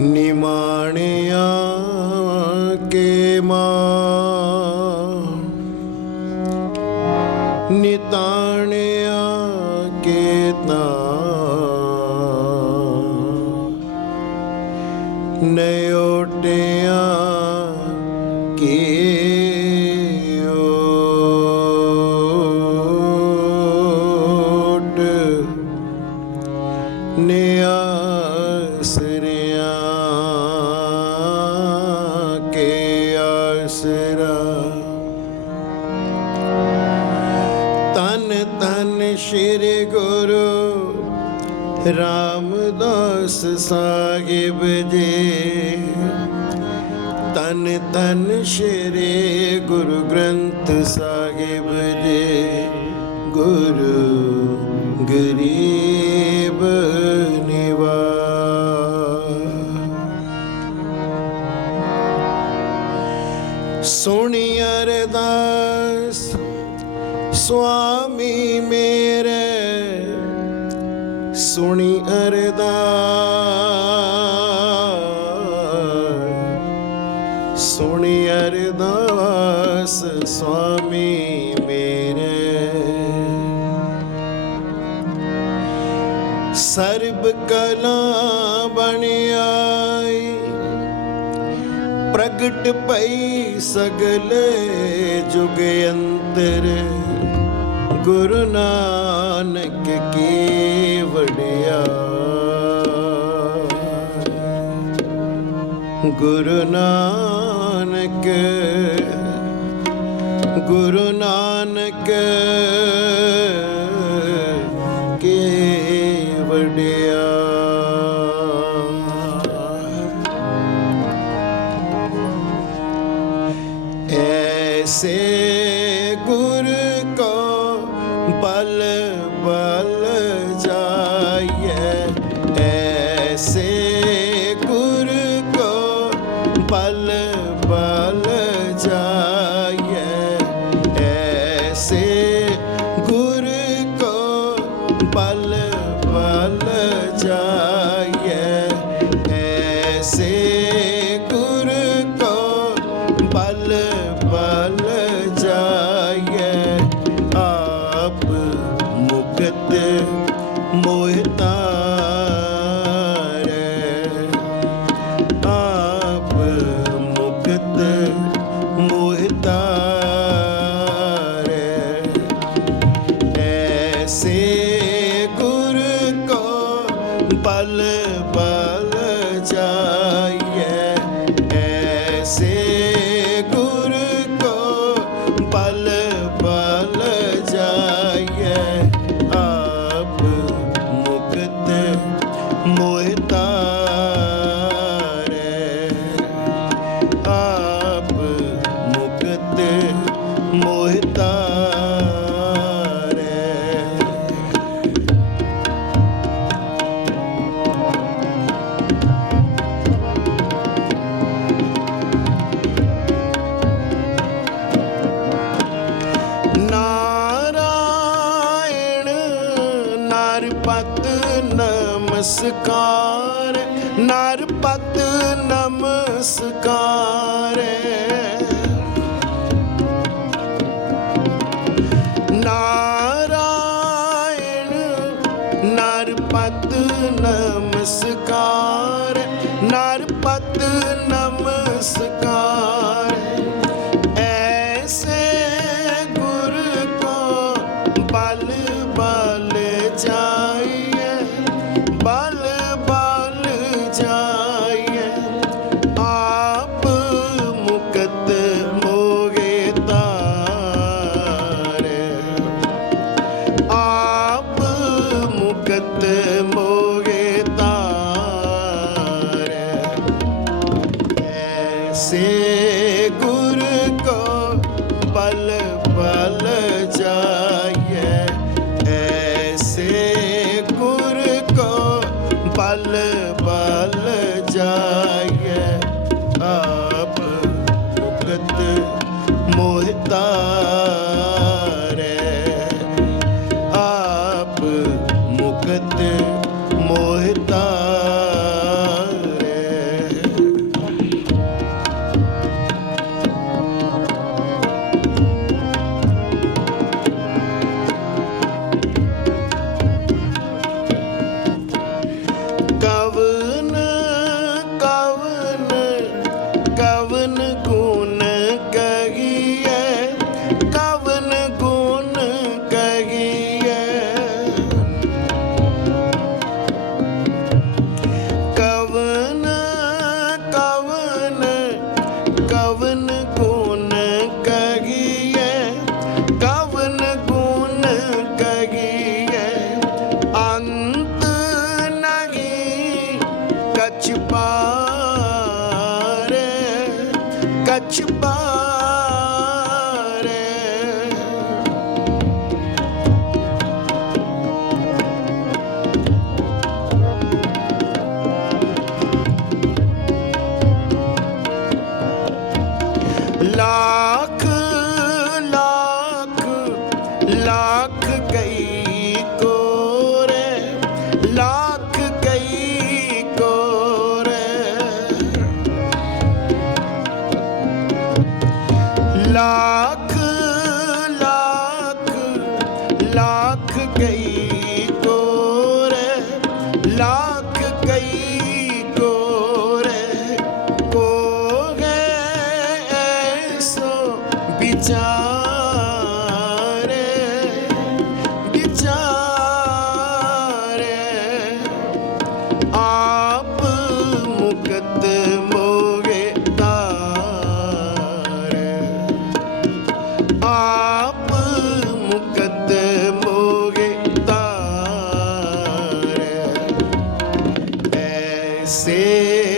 ਨਿਮਾਣਿਆ ਕੇ ਮਾਂ। ਨਿਤਾਣਿਆ ਰਾਮਦਾਸ ਸਾਹਿਬ ਜੀ। ਤਨ ਤਨ ਸ਼੍ਰੀ ਗੁਰੂ ਗ੍ਰੰਥ ਸਾਹਿਬ ਜੀ। ਗੁਰੂ ਗਰੀਬ ਨਿਵਾਸ। ਸੁਣੀ ਅਰਦਾਸ, ਸੁਆਮੀ ਮੇਰੇ ਸੁਣੀ ਅਰਦਾਸ। ਸੁਣੀ ਅਰਦਾਸ, ਸੁਆਮੀ ਮੇਰੇ। ਸਰਬ ਕਲਾ ਬਣ ਪ੍ਰਗਟ ਪਈ ਸਗਲੇ ਜੁਗ ਅੰਤਰ। ਗੁਰੂ ਨਾਨਕ ਕੀ ਵਡਿਆ। ਗੁਰੂ ਨਾਨਕ ਗੁਰੂ ਨਾਨਕ ਪਲ ਪਲ ਜਾਏ ਆਪ ਮੁਕਤ ਮੋਹਤਾਰੇ ਆਪ ਮੁਕਤ ਮੋਹਤਾਰੇ ਐਸੇ ਗੁਰ ਕੋ ਪਲ ਨਰਪਤ ਨਮਸਕਾਰ ਨਰਪਤ ਨਮਸਕਾਰ। ਜਗਤ ਮੋਗੇ esquecer.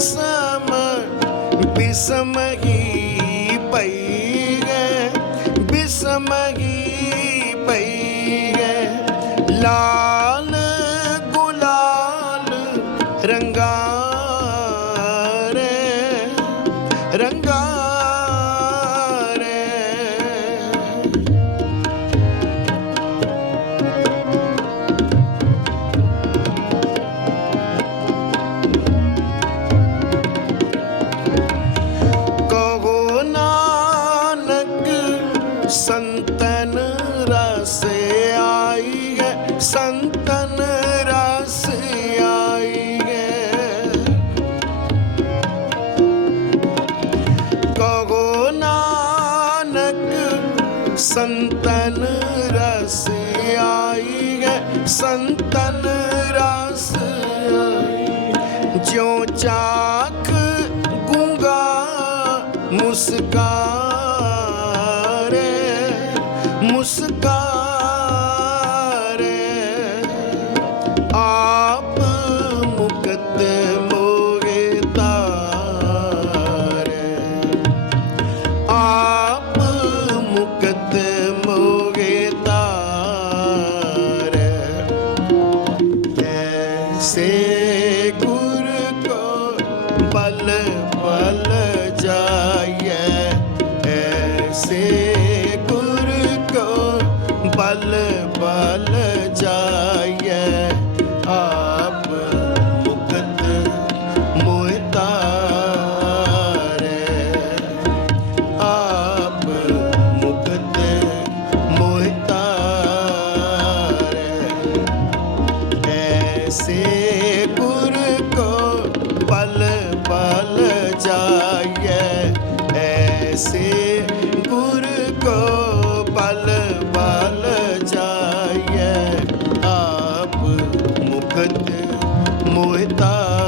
summer, be summer. ਸੰਤਨ ਰਸ ਆਈ ਹੈ ਸੰਤਨ ਰਸ ਆਈ ਜਿਉ ਚਾਖ ਗੁੰਗਾ ਮੁਸਕਾ ਮੁਸਕਾ I palle मोहता